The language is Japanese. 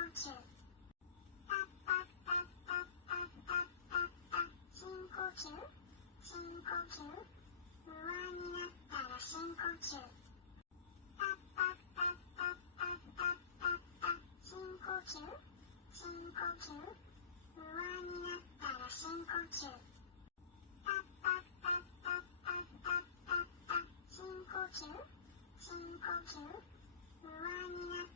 呼吸。パッパッパッパッパッパッパッパ。深呼吸。深呼吸。不安になったら深呼吸。パッパッパッパッパッパッパッパ。深呼吸。深呼吸。不安になったら深呼吸。パッパッパッパッパッパッパッパ。深呼吸。深呼吸。不安になっ